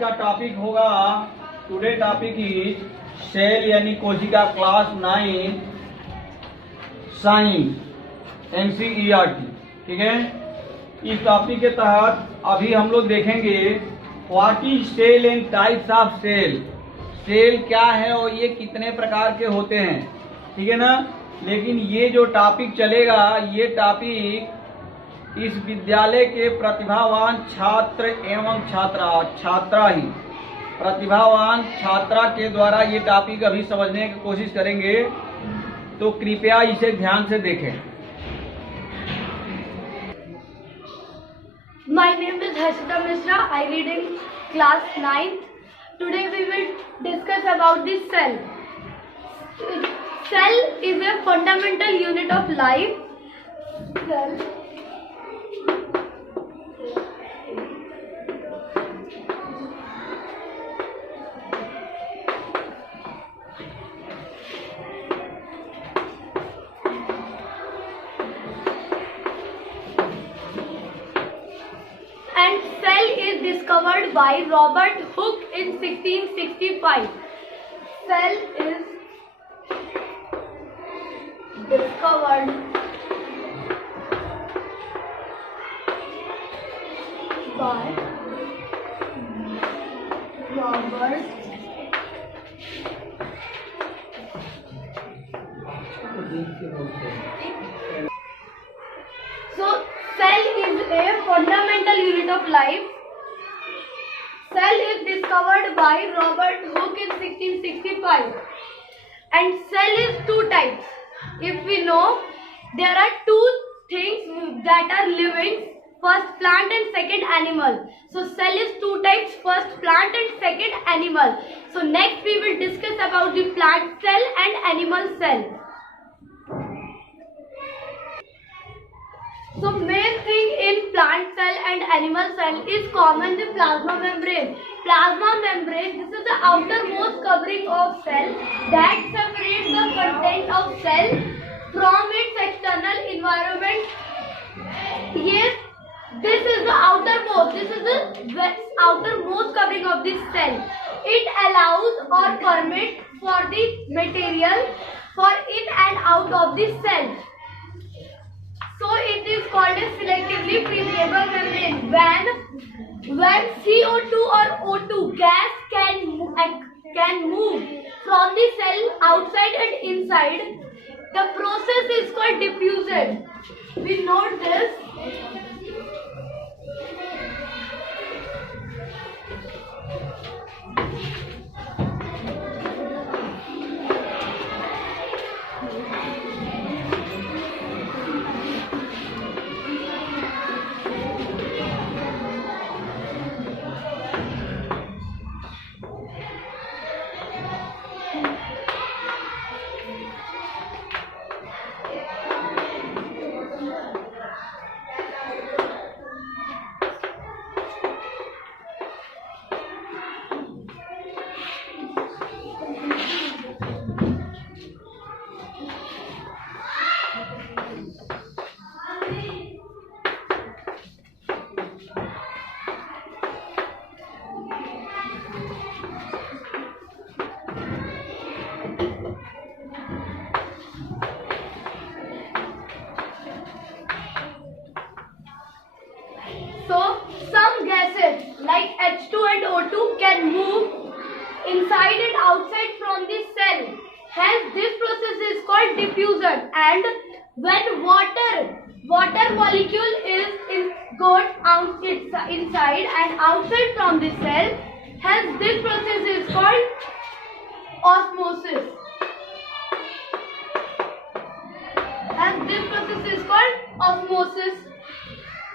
का टॉपिक होगा, today topic is cell यानी कोशिका, क्लास 9 साइंस NCERT। ठीक है, इस टॉपिक के तहत अभी हम लोग देखेंगे what is sale and types of sale. Sale क्या है और ये कितने प्रकार के होते हैं, ठीक है ना। लेकिन ये जो टॉपिक चलेगा, ये टॉपिक इस विद्यालय के प्रतिभावान छात्र एवं छात्रा ही प्रतिभावान छात्रा के द्वारा ये टॉपिक अभी समझने की कोशिश करेंगे, तो कृपया इसे ध्यान से देखें। My name is Harshita Mishra. I read in class 9th. Today we will discuss about the cell. Cell is a fundamental unit of life. Cell and cell is discovered by Robert Hooke in 1665. Cell is discovered by Robert So cell is a fundamental unit of life. Cell is discovered by Robert Hooke in 1665. And cell is two types. If we know, there are two things that are living, first plant and second animal. So cell is two types, first plant and second animal. So next we will discuss about the plant cell and animal cell. So main thing in plant cell and animal cell is common the plasma membrane. Plasma membrane, this is the outermost covering of cell that separates the content of cell from its external environment. Yes, this is the outermost covering of this cell. It allows or permits for the material for in and out of the cell. So it is called a selectively permeable membrane. When CO2 or O2 gas can move from the cell outside and inside, the process is called diffusion. We note this. So some gases like H2 and O2 can move inside and outside from the cell. Hence this process is called diffusion. And when water molecule is got out inside and outside from the cell, hence this process is called osmosis. And this process is called osmosis.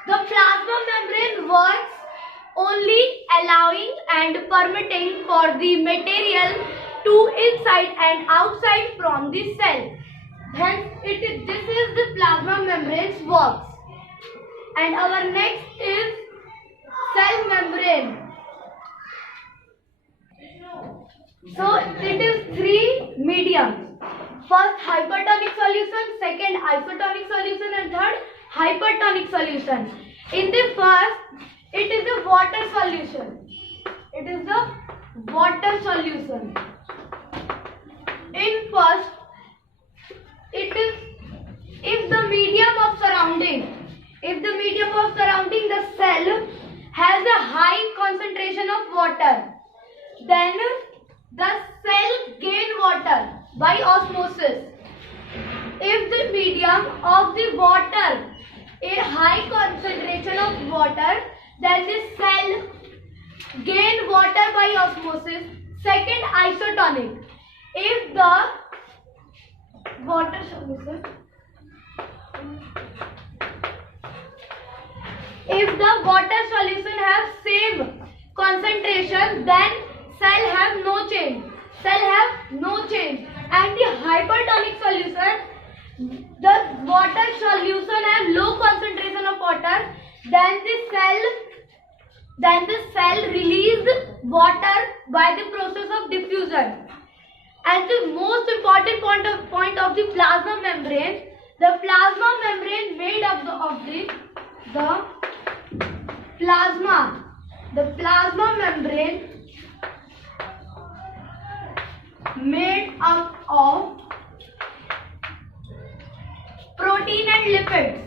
The plasma membrane works only allowing and permitting for the material to inside and outside from the cell. Hence, this is the plasma membrane's works. And our next is cell membrane. So it is three mediums. First hypertonic solution, second isotonic solution, and third hypertonic solution. In the first, it is a water solution. It is water solution. In first, it is if the medium of surrounding the cell has a high concentration of water, then the cell gain water by osmosis. If the medium of the water a high concentration of water, then the cell gain water by osmosis. Second, isotonic. If the water solution have same concentration, then cell have no change. And the hypertonic solution, the water solution have low concentration of water, then the cell release water by the process of diffusion. And the most important point of the plasma membrane, the plasma membrane made up of the plasma membrane made up of protein and lipids.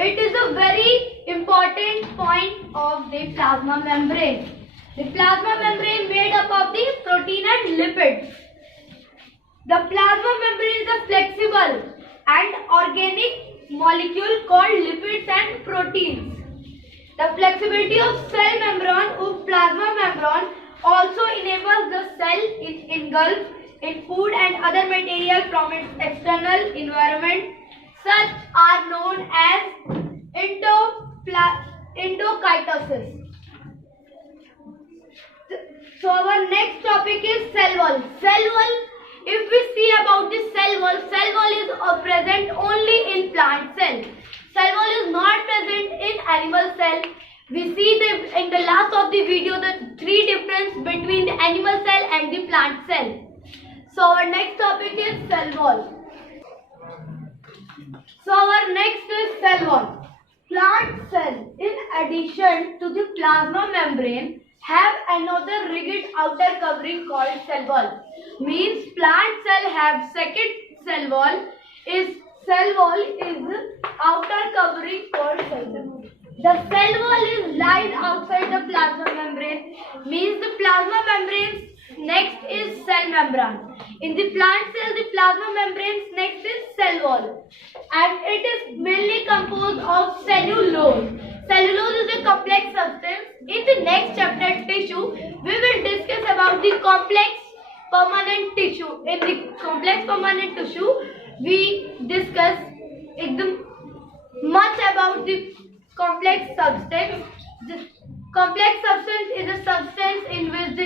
It is a very important point of the plasma membrane. The plasma membrane made up of the protein and lipids. The plasma membrane is a flexible and organic molecule called lipids and proteins. The flexibility of cell membrane of plasma membrane also enables the cell to engulf in food and other material from its external environment. Such are known as endocytosis. So our next topic is cell wall. Cell wall, if we see about the cell wall is present only in plant cell. Cell wall is not present in animal cell. We see in the last of the video the three difference between the animal cell and the plant cell. So our next topic is cell wall. So our next is cell wall. Plant cell, in addition to the plasma membrane, have another rigid outer covering called cell wall. Means plant cell have second cell wall is outer covering called cell wall. The cell wall lies outside the plasma membrane. Means the plasma membrane next is cell membrane. In the plant cell, the plasma membrane next is cell wall, and it is mainly composed of cellulose. Cellulose is a complex substance. In the next chapter, tissue, we will discuss about the complex permanent tissue. In the complex permanent tissue, we discuss much about the complex substance. The complex substance is a substance in which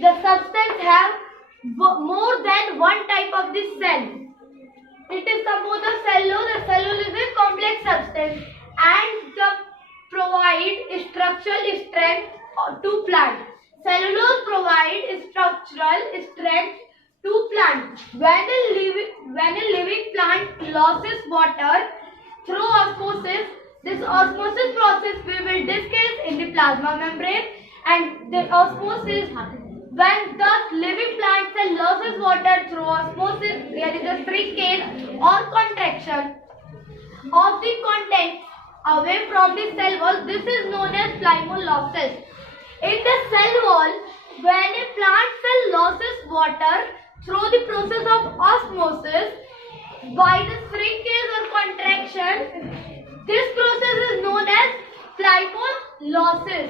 the substance have more than one type of the cell. It is composed of cellulose. The cellulose is a complex substance and provide structural strength to plant. Cellulose provide structural strength to plant. When a living plant loses water through osmosis, this osmosis process we will discuss in the plasma membrane. And the osmosis, when the living plant cell loses water through osmosis, there is a shrinkage or contraction of the contents away from the cell wall. This is known as phlomolysis. In the cell wall, when a plant cell loses water through the process of osmosis by the shrinkage or contraction, this process is known as phlomolysis.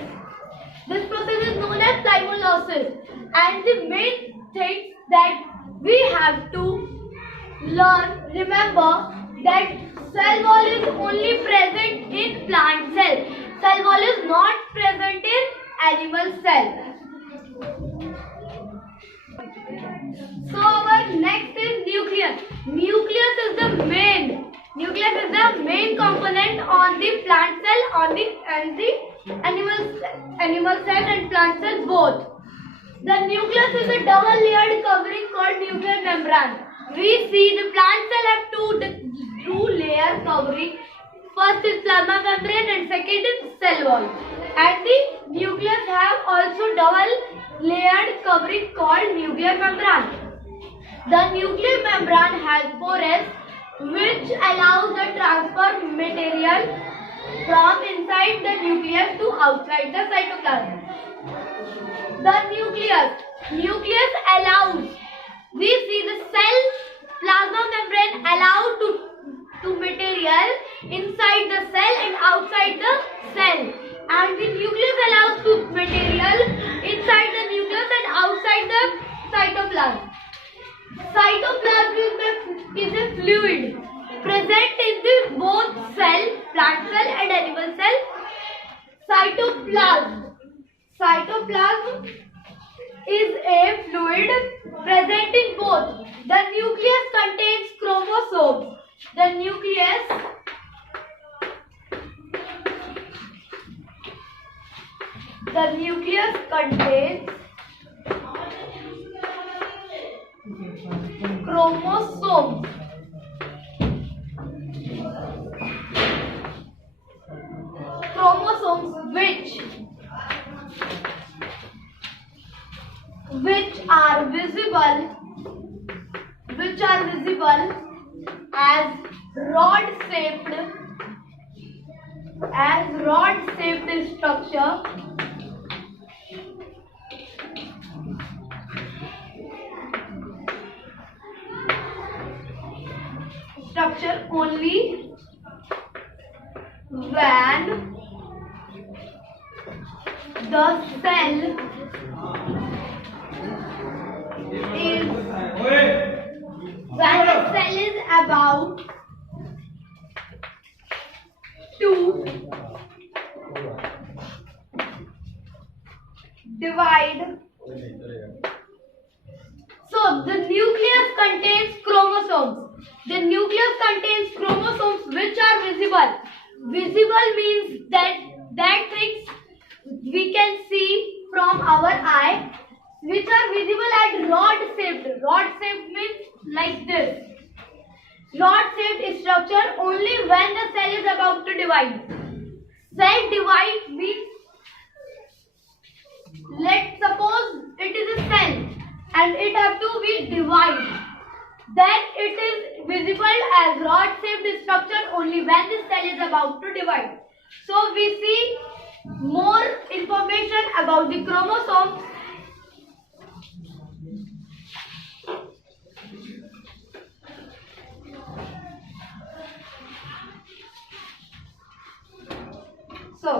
This process is known as phlomolysis, and the main thing that we have to remember that cell wall is only present in plant cell. Cell wall is not present in animal cell. So our next is nucleus. Nucleus is the main component on the plant cell, and the animal cell and plant cell both. The nucleus is a double layered covering called nuclear membrane. We see the plant cell have two-layer covering. First is plasma membrane and second is cell wall. And the nucleus have also double layered covering called nuclear membrane. The nuclear membrane has pores which allows the transfer material from inside the nucleus to outside the cytoplasm. The nucleus allows, we see the cell plasma membrane allow to material inside the cell and outside the cell, and the nucleus allows to material inside the nucleus and outside the cytoplasm. Cytoplasm is a fluid present in the both cell, plant cell and animal cell. Cytoplasm is a fluid present in both. The nucleus contains chromosomes. The nucleus contains chromosomes. Which are visible as rod-shaped structure only when the cell is about to divide. So the nucleus contains chromosomes. The nucleus contains chromosomes which are visible. Visible means that things we can see from our eye, which are visible at rod-shaped. Rod-shaped means like this. Rod-shaped structure only when the cell is about to divide. Cell divide means, let's suppose it is a cell and it have to be divided. Then it is visible as rod-shaped structure only when the cell is about to divide. So we see more information about the chromosomes. So,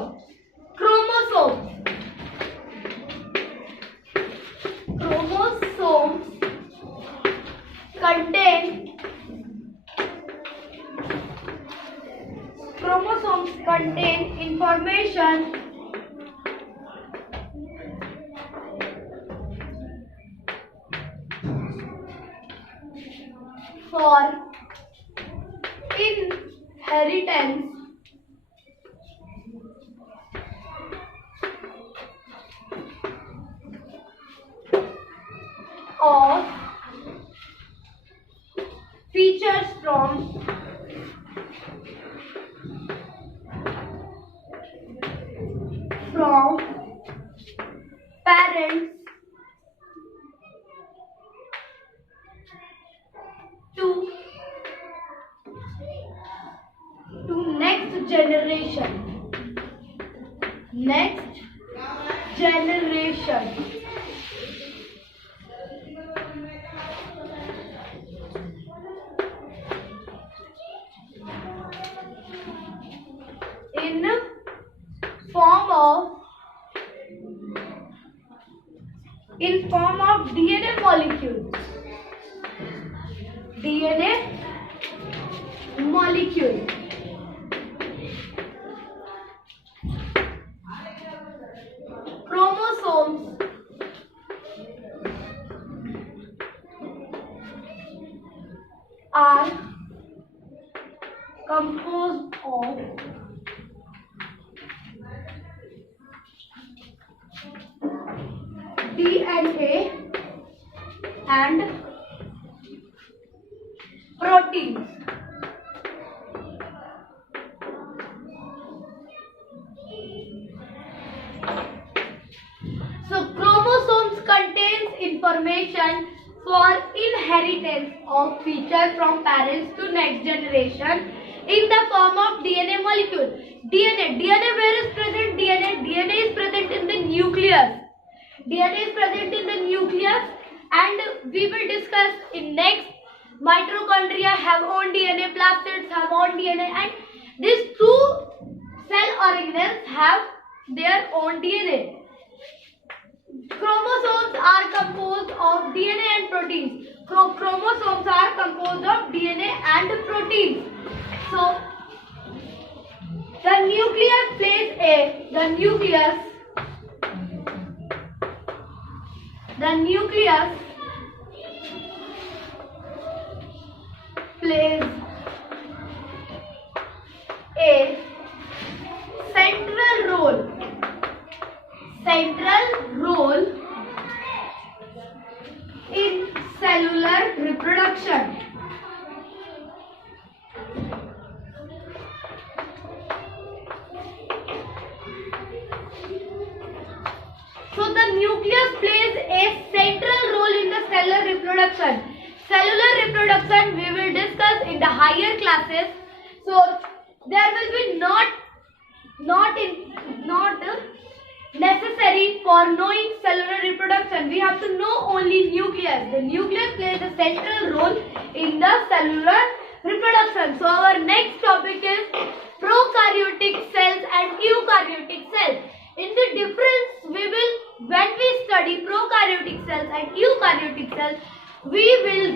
chromosomes contain information for inheritance of features from parents to next generation. In form of DNA molecule. Chromosomes are composed of DNA and proteins. information for inheritance of features from parents to next generation in the form of DNA molecule. DNA where is present? DNA is present in the nucleus. DNA is present in the nucleus, and we will discuss in next. Mitochondria have own DNA, plastids have own DNA, and these two cell organelles have their own DNA. Chromosomes are composed of DNA and proteins. Chromosomes are composed of DNA and proteins. So, the nucleus plays a central role in cellular reproduction. So the nucleus plays a central role in the cellular reproduction. Cellular reproduction we will discuss in the higher classes. So there will be not necessary for knowing cellular reproduction. We have to know only nucleus. The nucleus plays a central role in the cellular reproduction. So our next topic is prokaryotic cells and eukaryotic cells. In the difference when we study prokaryotic cells and eukaryotic cells, we will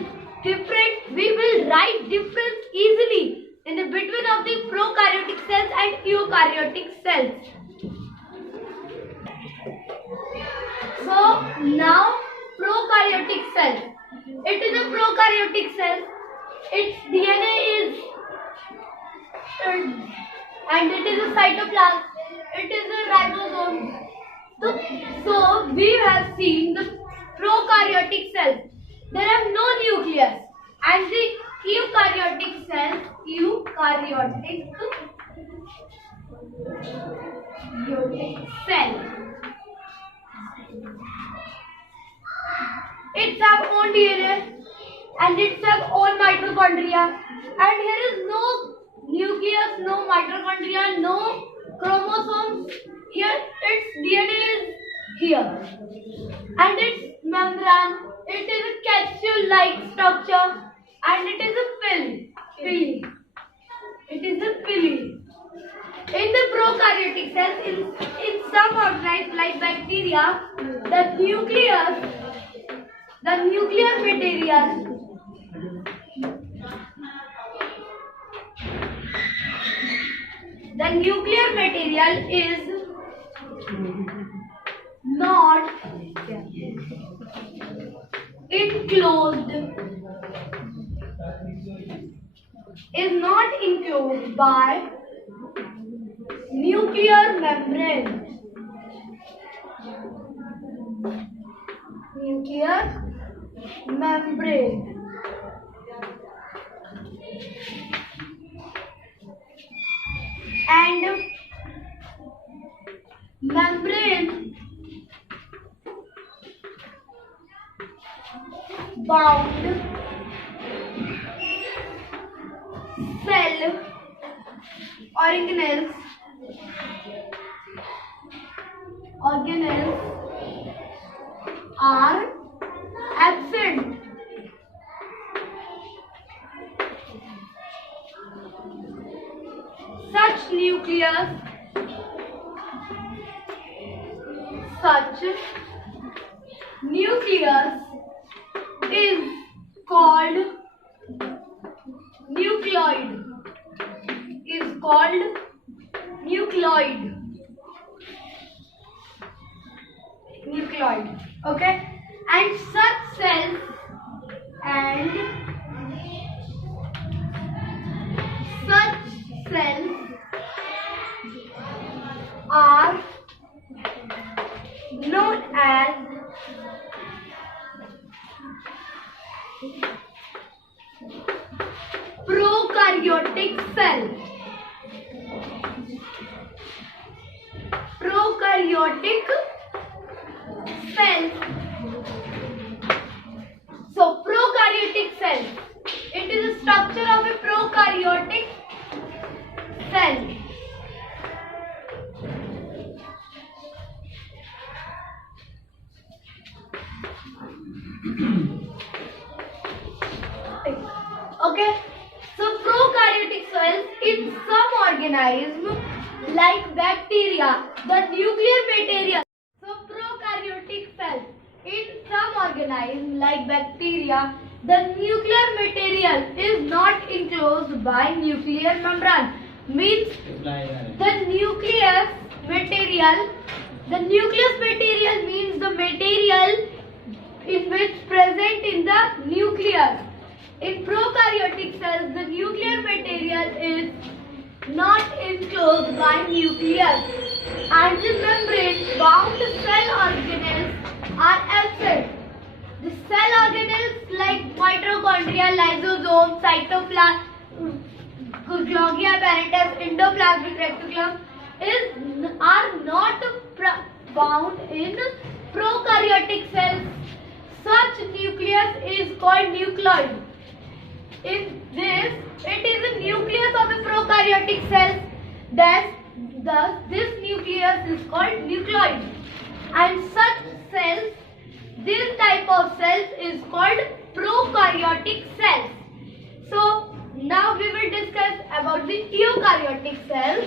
write difference easily in the between of the prokaryotic cells and eukaryotic cells. So now prokaryotic cell. It is a prokaryotic cell. Its DNA is and it is a cytoplasm. It is a ribosome. So we have seen the prokaryotic cells. There are no nucleus, and the eukaryotic cells, cell. It have own DNA and it have own mitochondria, and here is no nucleus, no mitochondria, no chromosomes. Here its DNA is here, and its membrane. It is a capsule-like structure, and it is a pili. It is a pili. In the prokaryotic cells, in some organisms like bacteria, the nuclear material is not enclosed by nuclear membrane. And membrane bound cell organelles are absent. Such nucleus is called nucleoid. Okay, and such cells are known as prokaryotic cell. Prokaryotic cells Prokaryotic cell. It is a structure of a prokaryotic cell. Okay, so prokaryotic cells in some organisms like bacteria, the nuclear material. So prokaryotic cells in some organisms like bacteria, the nuclear material is not enclosed by nuclear membrane. Means the nucleus material means the material in which present in the nucleus. In prokaryotic cells, the nuclear material is not enclosed by nucleus, and the membrane-bound cell organelles are absent. The cell organelles like mitochondria, lysosomes, cytoplasm, Golgi apparatus, endoplasmic reticulum are not found in prokaryotic cells. Such nucleus is called nucleoid. In this, it is a nucleus of a prokaryotic cell. Thus, this nucleus is called nucleoid. And such cells, this type of cells is called prokaryotic cells. So, now we will discuss about the eukaryotic cells.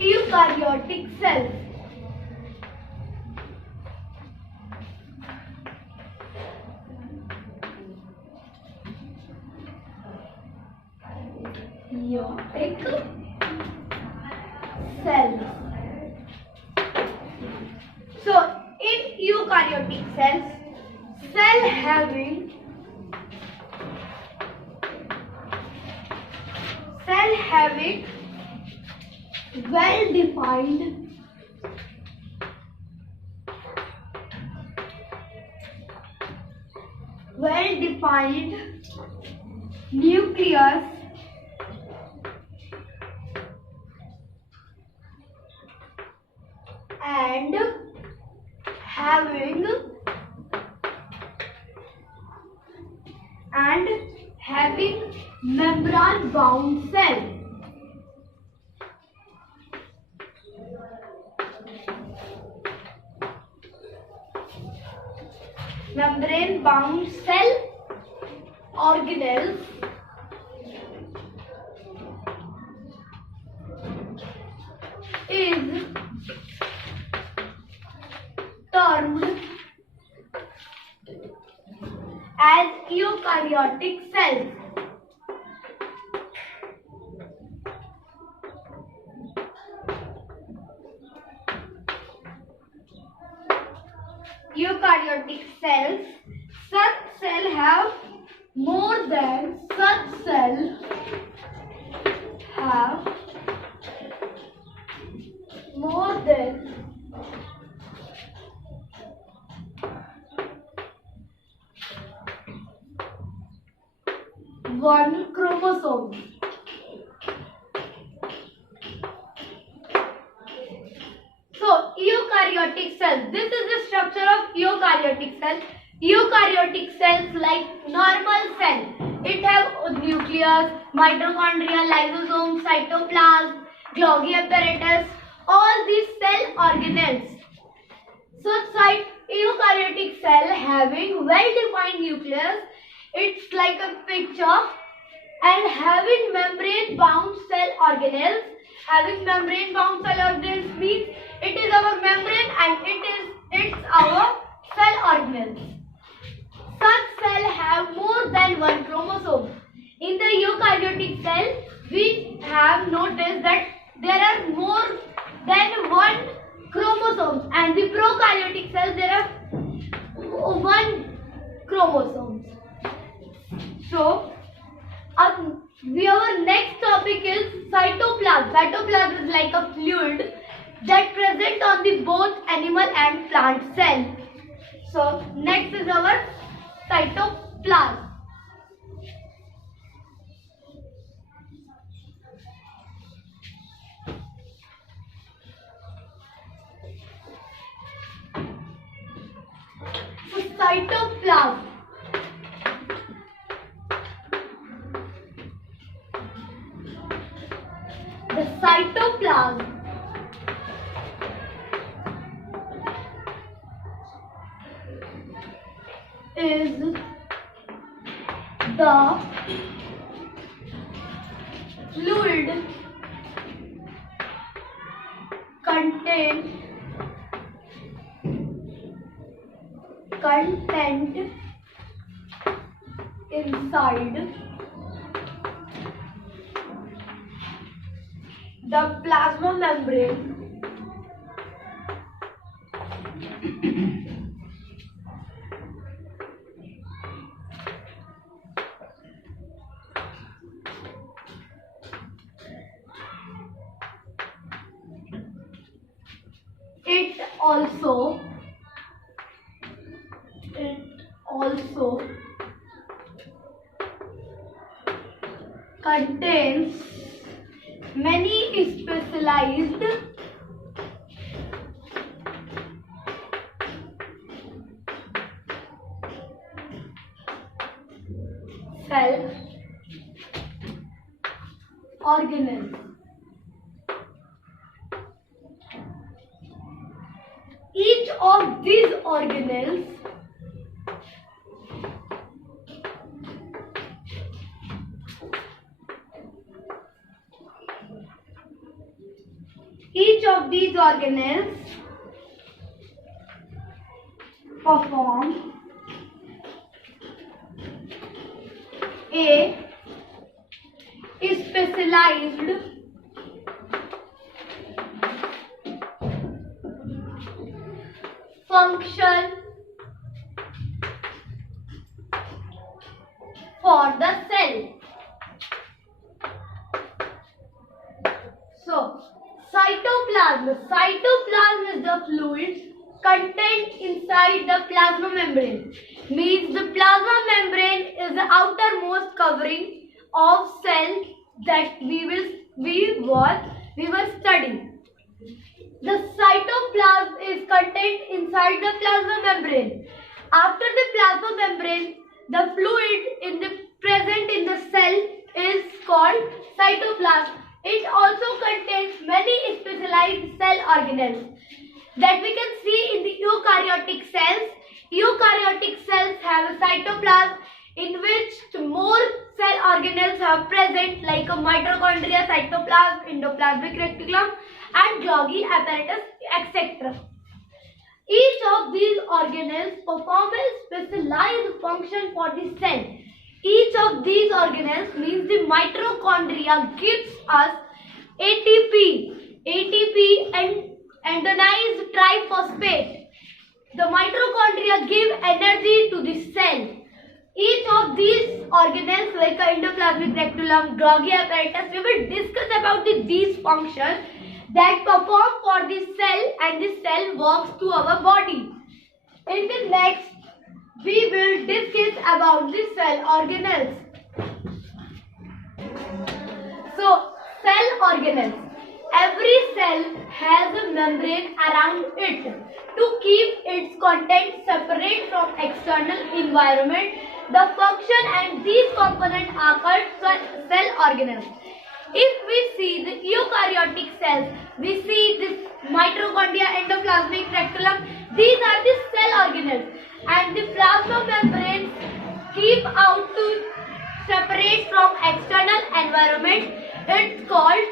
Eukaryotic cells. Eukaryotic cells. So, in eukaryotic cells, cell having well-defined nucleus and having membrane-bound cell. Membrane-bound cell organelles is termed as eukaryotic cells. Eukaryotic cells, such cell have more than one chromosome. So, eukaryotic cells. This is the structure of eukaryotic cells. Eukaryotic cells like normal cell. It have nucleus, mitochondria, lysosomes, cytoplasm, Golgi apparatus. All these cell organelles. So, eukaryotic cell having well-defined nucleus. It's like a picture, and having membrane-bound cell organelles. Having membrane-bound cell organelles means it is our membrane and it's our cell organelles. Such cell have more than one chromosome. In the eukaryotic cell, we have noticed that there are more than one chromosome, and the prokaryotic cells there are one chromosomes. So, our next topic is cytoplasm. Cytoplasm is like a fluid that present on the both animal and plant cell. So, next is our cytoplasm. cytoplasm. The cytoplasm is the fluid content inside the plasma membrane It also contains many specialized cell organelles. Each of these organelles perform a specialized function for the cell. So, cytoplasm. Cytoplasm is the fluid contained inside the plasma membrane. Means the plasma membrane is the outermost covering of cell that we were studying. The cytoplasm is contained inside the plasma membrane. After the plasma membrane, the fluid present in the cell is called cytoplasm. It also contains many specialized cell organelles that we can see in the eukaryotic cells. Eukaryotic cells have a cytoplasm in which more cell organelles are present like a mitochondria, cytoplasm, endoplasmic reticulum and Golgi apparatus, etc. Each of these organelles perform a specialized function for the cell. Each of these organelles means the mitochondria gives us ATP and adenine triphosphate. The mitochondria give energy to the cell. Each of these organelles like endoplasmic reticulum, Golgi apparatus, we will discuss about these functions that perform for the cell and the cell works to our body. In the next, we will discuss about the cell organelles. So, cell organelles. Every cell has a membrane around it to keep its content separate from external environment. The function and these components are called cell organelles. If we see the eukaryotic cells, we see this mitochondria, endoplasmic reticulum. These are the cell organelles, and the plasma membranes keep out to separate from external environment. It's called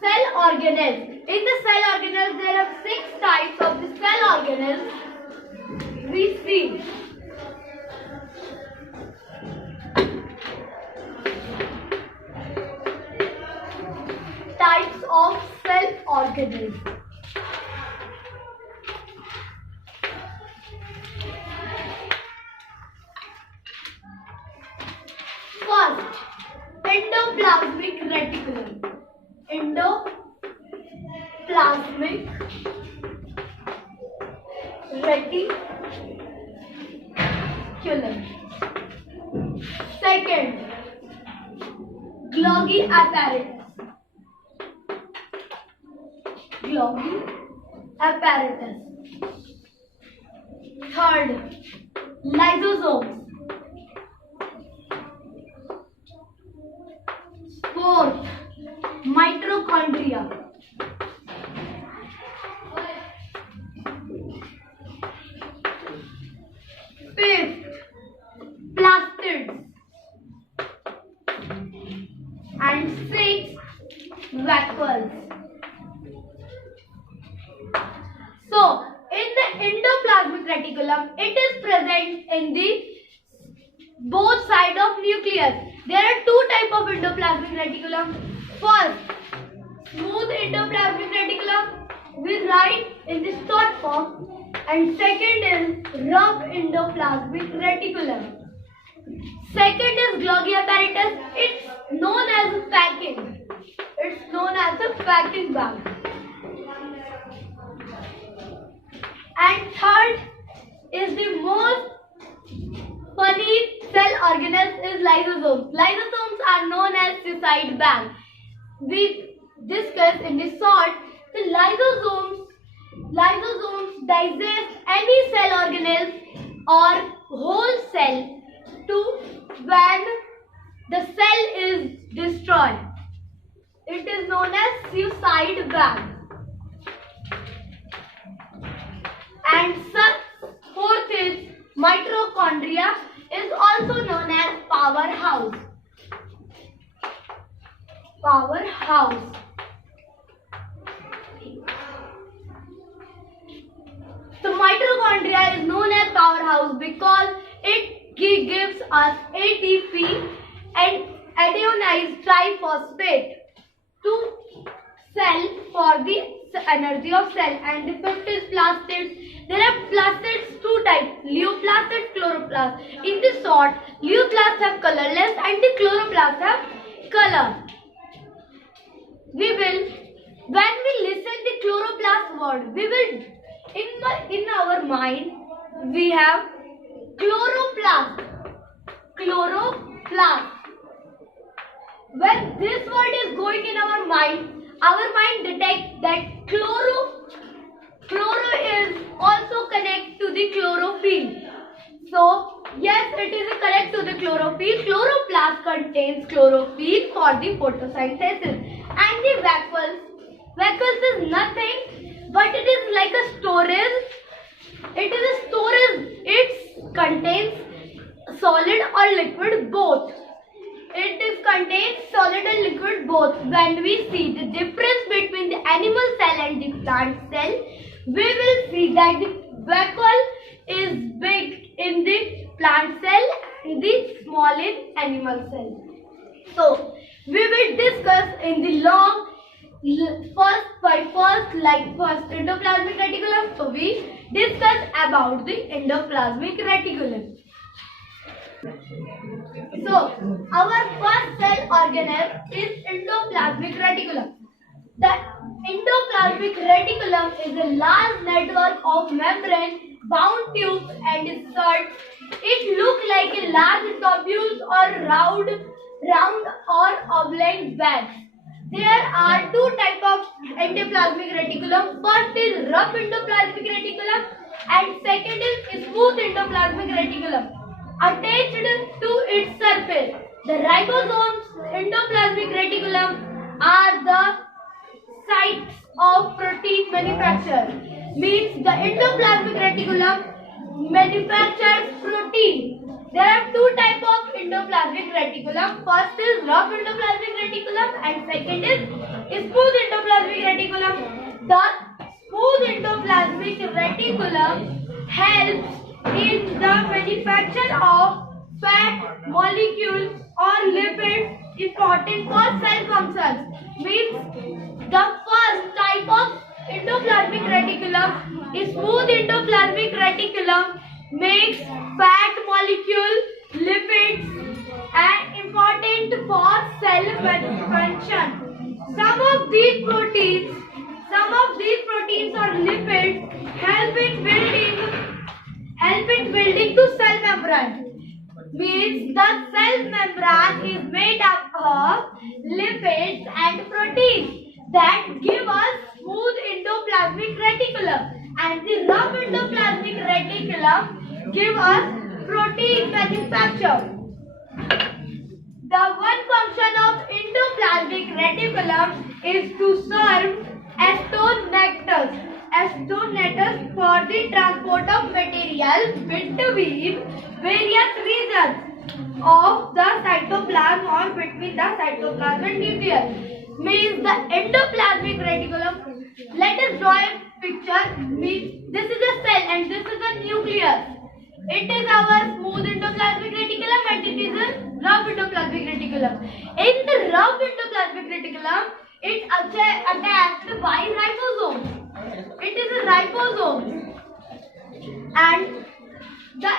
cell organelles. In the cell organelles, there are 6 types of the cell organelles. We see types of cell organelles. First, endoplasmic reticulum. Endoplasmic reticulum. Second, Golgi apparatus. Golgi apparatus. Third, lysosomes. Fourth, mitochondria. Fifth, plastids. And sixth, vacuoles. So, in the endoplasmic reticulum, it is present in the both sides of nucleus. There are two types of endoplasmic reticulum. First, smooth endoplasmic reticulum we write in the short form, and second is rough endoplasmic reticulum. Second is Golgi apparatus. It's known as packing. It's known as the packing bag. And third is the most funny cell organelle is lysosomes. Lysosomes are known as suicide bag. We discussed in this short the lysosomes digest any cell organelles or whole cell to when the cell is destroyed. It is known as suicide bag. And fourth is mitochondria is also known as powerhouse. Powerhouse. The mitochondria is known as powerhouse because it gives us ATP and adenine triphosphate to cell for the energy of cell. And the fifth is plastids. There are plastids two types, Leukoplast and Chloroplast. In this sort, Leukoplast have colorless and the Chloroplast have color. When we listen the Chloroplast word, we will in our mind we have Chloroplast. When this word is going in our mind detects that chloro is also connect to the chlorophyll. So yes, it is correct to the chlorophyll. Chloroplast contains chlorophyll for the photosynthesis. And the vacuoles is nothing but it is like a storage. It is a storage. It contains solid or liquid both. Contains solid and liquid both. When we see the difference between the animal cell and the plant cell, we will see that the vacuole is big in the plant cell and the small in animal cell. So we will discuss in the long first endoplasmic reticulum. So we discuss about the endoplasmic reticulum. So our first cell organelle is endoplasmic reticulum. The endoplasmic reticulum is a large network of membrane bound tubes and inserts. It looks like a large tubules or round or oblong bags. There are two types of endoplasmic reticulum. First is rough endoplasmic reticulum and second is smooth endoplasmic reticulum. Attached to its surface, the ribosomes endoplasmic reticulum are the sites of protein manufacture. Means the endoplasmic reticulum manufactures protein. There are two types of endoplasmic reticulum. First is rough endoplasmic reticulum and second is smooth endoplasmic reticulum. The smooth endoplasmic reticulum helps in the manufacture of fat molecules or lipids important for cell functions. Means the first type of endoplasmic reticulum is smooth endoplasmic reticulum makes fat molecule, lipids and important for cell function. Some of these proteins or lipids help in building to cell membrane. Means the cell membrane is made up of lipids and proteins that give us smooth endoplasmic reticulum, and the rough endoplasmic reticulum give us protein manufacture. The one function of endoplasmic reticulum is to serve astonatus for the transport of material between various regions of the cytoplasm or between the cytoplasm and nucleus. Means the endoplasmic reticulum. Let us draw a picture. This is a cell and this is a nucleus. It is our smooth endoplasmic reticulum and it is a rough endoplasmic reticulum. In the rough endoplasmic reticulum, it is attached by ribosomes. It is a ribosome. And the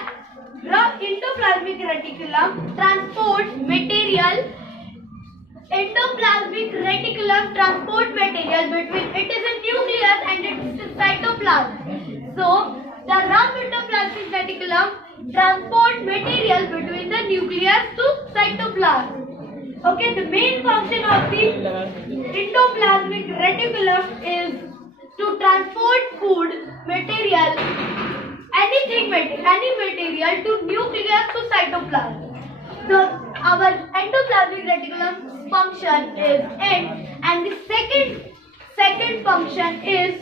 rough endoplasmic reticulum transports material. Endoplasmic reticulum transport material between it is a nucleus and it is a cytoplasm. So the rough endoplasmic reticulum transport material between the nucleus to cytoplasm. Okay, the main function of the endoplasmic reticulum is to transport food material, any material to nucleus to cytoplasm. Our endoplasmic reticulum function is end, and the second function is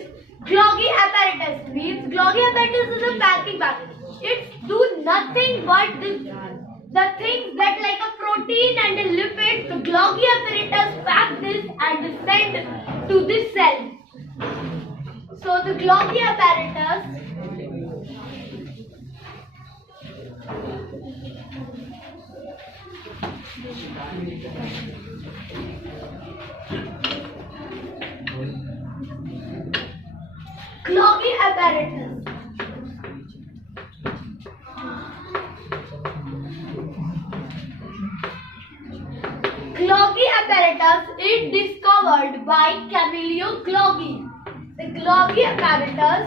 Golgi apparatus. Means Golgi apparatus is a packing bag. It do nothing but the things that like a protein and a lipid. The Golgi apparatus pack this and send to the cell. So the Golgi apparatus Golgi apparatus. Golgi apparatus is discovered by Camillo Golgi. The Golgi apparatus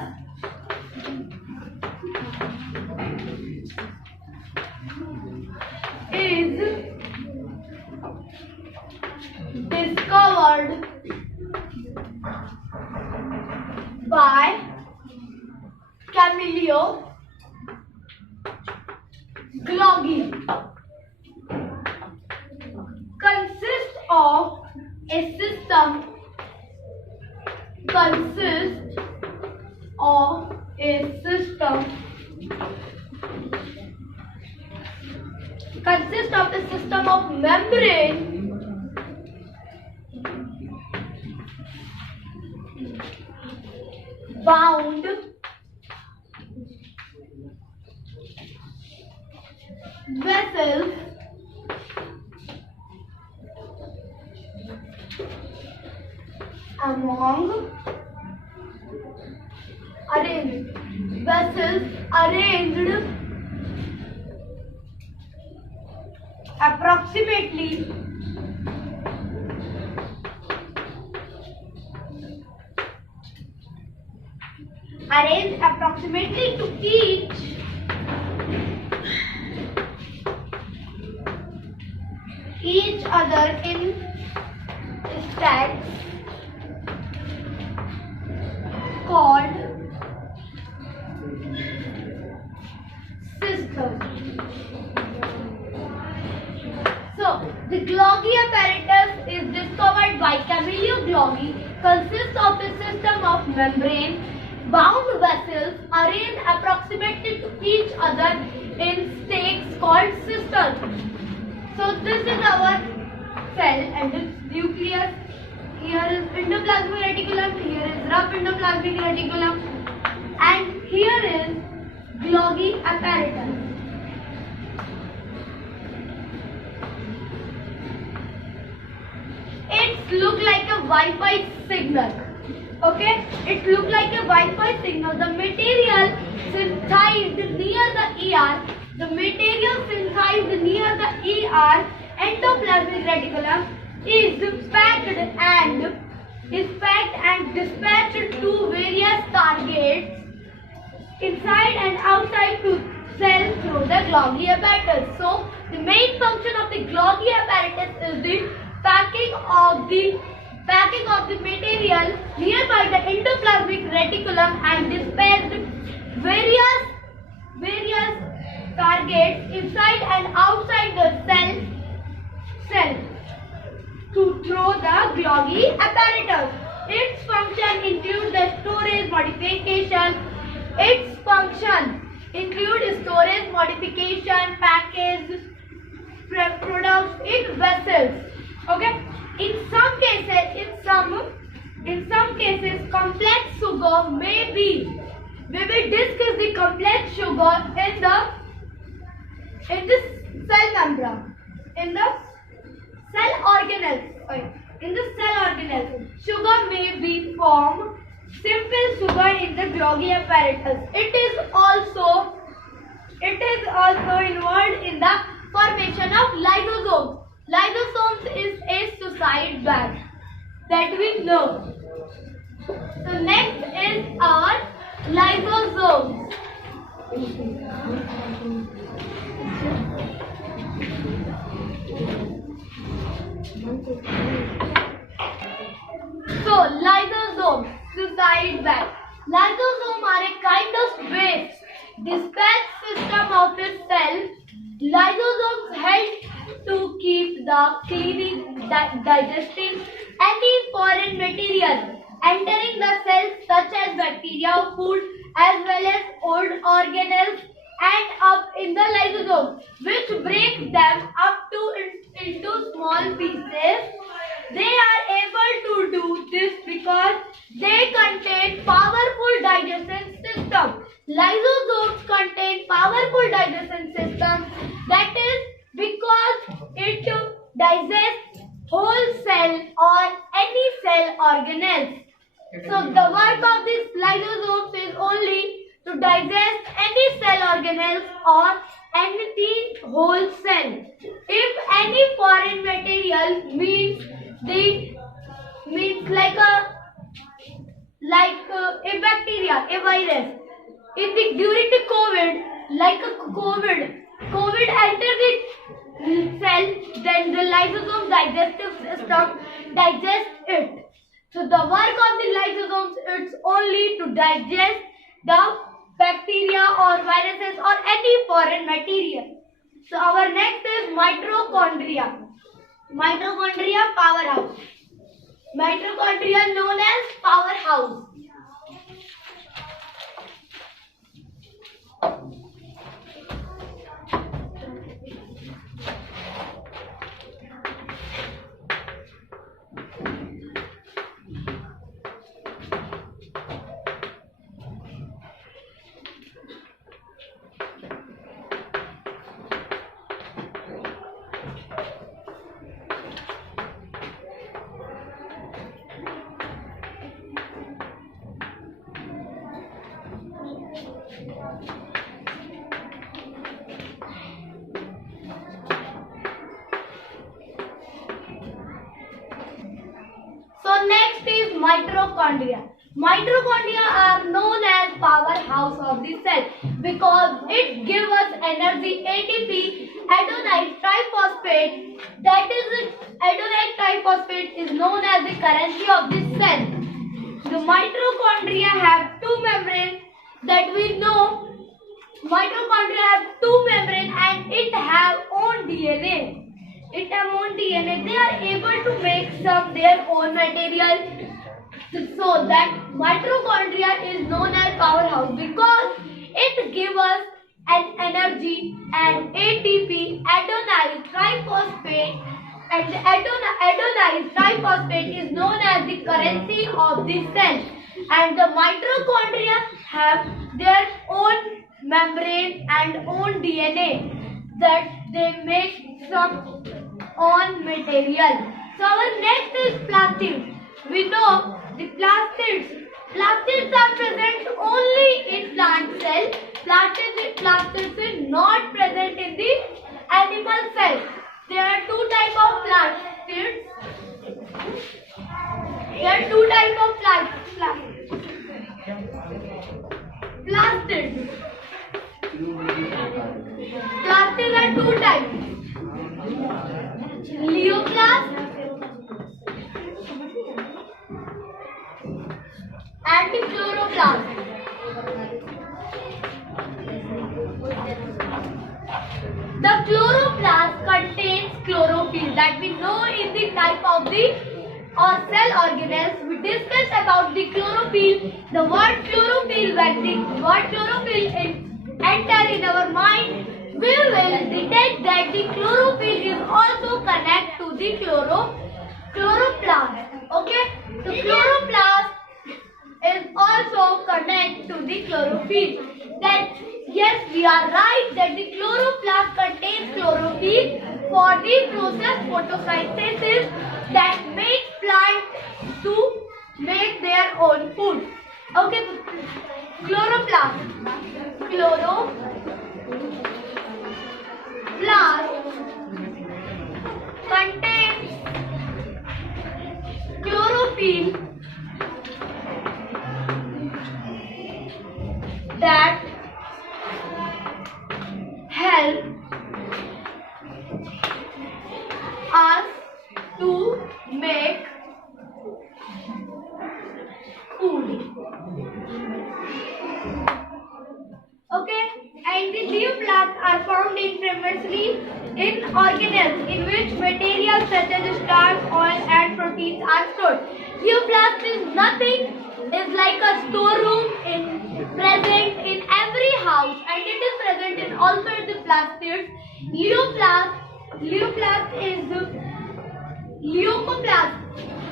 is discovered by Camillo Golgi. Consists of a system of membrane bound vessels arranged approximately to each other in stacks called system. So the Golgi apparatus is discovered by Camillo Golgi, consists of a system of membrane bound vessels arranged approximately to each other in stacks called cisterns. So this is our cell and its nucleus. Here is endoplasmic reticulum, here is rough endoplasmic reticulum, and here is Golgi apparatus. It looks like a Wi-Fi signal. Okay, it looks like a Wi-Fi signal. The material synthesized near the ER. The material synthesized near the ER endoplasmic reticulum is packed and dispatched to various targets inside and outside to cell through the Golgi apparatus. So the main function of the Golgi apparatus is the packing of the material nearby the endoplasmic reticulum and dispatched various targets inside and outside the cell to through the Golgi apparatus. Its function includes the storage modification. Package products in vessels. Okay. In some cases, complex sugar may be. Baby, disc is the complex sugar in the cell membrane, in the cell organelles. In the cell organelles, sugar may be formed. Simple sugar in the Golgi apparatus. It is also involved in the formation of lysosomes. Lysosomes is a suicide bag that we know. So next is our lysosomes. So lysosomes, suicide bag. Lysosomes are a kind of waste dispatch system of a cell. Lysosomes help to keep the cleaning, digesting any foreign material entering the cells such as bacteria, food, as well as old organelles end up in the lysosome, which break them up into small pieces. They are able to do this because they contain powerful digestion system. Lysosomes contain powerful digestion system. That is because it digests whole cell or any cell organelles. So the work of these lysosomes is only to digest any cell organelles or anything whole cell. If any foreign material means a bacteria, a virus. During the COVID enters the cell, then the lysosome digestive system digests it. So the work of the lysosomes is only to digest the bacteria or viruses or any foreign material. So our next is mitochondria. Mitochondria powerhouse. Mitochondria known as powerhouse. So next is mitochondria. Mitochondria are known as powerhouse of the cell because it gives us energy. ATP, adenine triphosphate. That is, adenine triphosphate is known as the currency of the cell. The mitochondria have two membranes that we know. Mitochondria have two membranes and it have own DNA. They are able to make their own material. So that mitochondria is known as powerhouse because it gives us an energy and ATP, adenine triphosphate, and the adenine triphosphate is known as the currency of the cell. And the mitochondria have their own membrane and own DNA that they make some own material. So our next is plastids. We know the plastids. Plastids are present only in plant cell. Plastids is not present in the animal cell. There are two types of plastids. Plastids. Plastids are two types. Leoplast and the chloroplast. chloroplast contains chlorophyll that we know in the type of the or cell organelles. We discussed about the chlorophyll. The word chlorophyll, when the word chlorophyll enter in our mind, we will detect that the chlorophyll is also connect to the chloroplast. Okay, the chloroplast is also connect to the chlorophyll. That yes, we are right that the chloroplast contains chlorophyll for the process photosynthesis that makes plants to make their own food. Okay, chloroplast contains chlorophyll that help us to make food. Okay, and the neoplasts are found infamously in organelles in which materials such as starch, oil and proteins are stored. Neoplast is nothing, is like a storeroom present in every house, and it is present in also in the plastids. Leucoplast is leucoplast.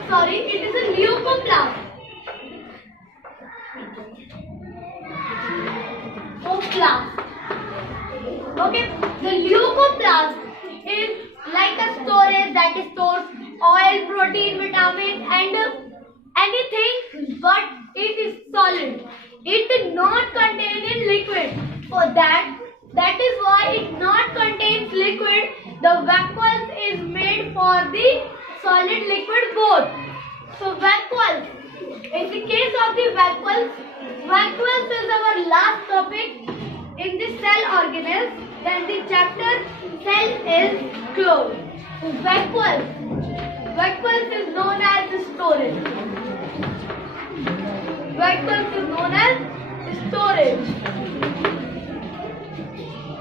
Sorry, it is a leucoplast. Okay, the leucoplast is like a storage that stores oil, protein, vitamin and anything, but it is solid. It is not contained in liquid. For that is why it not contains liquid. The vacuole is made for the solid liquid both. So vacuole, in the case of the vacuoles is our last topic in the cell organelles. Then the chapter cell is closed. Vacuoles is known as storage. Vacuoles is known as storage.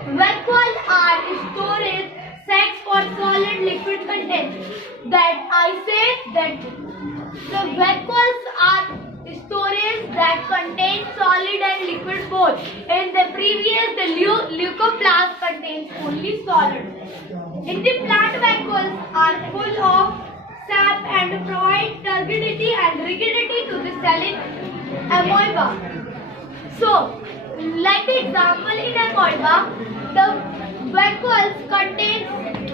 Vacuoles are storage sacs for solid liquid content. That I say that the vacuoles are storage that contains solid and liquid both. In the previous, the leucoplast contains only solid. In the plant, vacuoles are full of sap and provide turbidity and rigidity to the cell in amoeba. So, like the example in amoeba, the vacuoles contain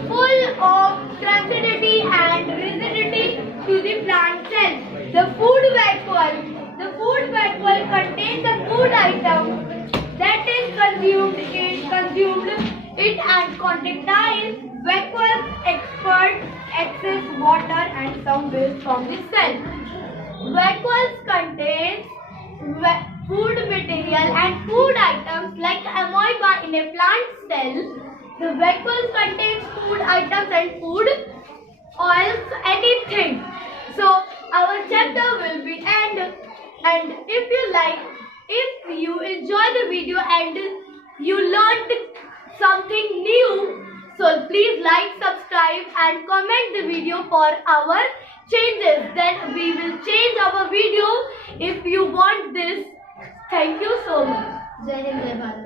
full of turbidity and rigidity to the plant cell. The food vacuole contains the food item that is consumed it and contractile vacuoles expel excess water and some waste from the cell. Vacuoles contains food material and food items like amoeba in a plant cell. The vacuoles contains food items and food oils, anything. So our chapter will be end. And if you enjoy the video and you learned something new, so please like, subscribe and comment the video for our changes. Then we will change our video if you want this. Thank you so much. Jai Hind, Jai Bharat.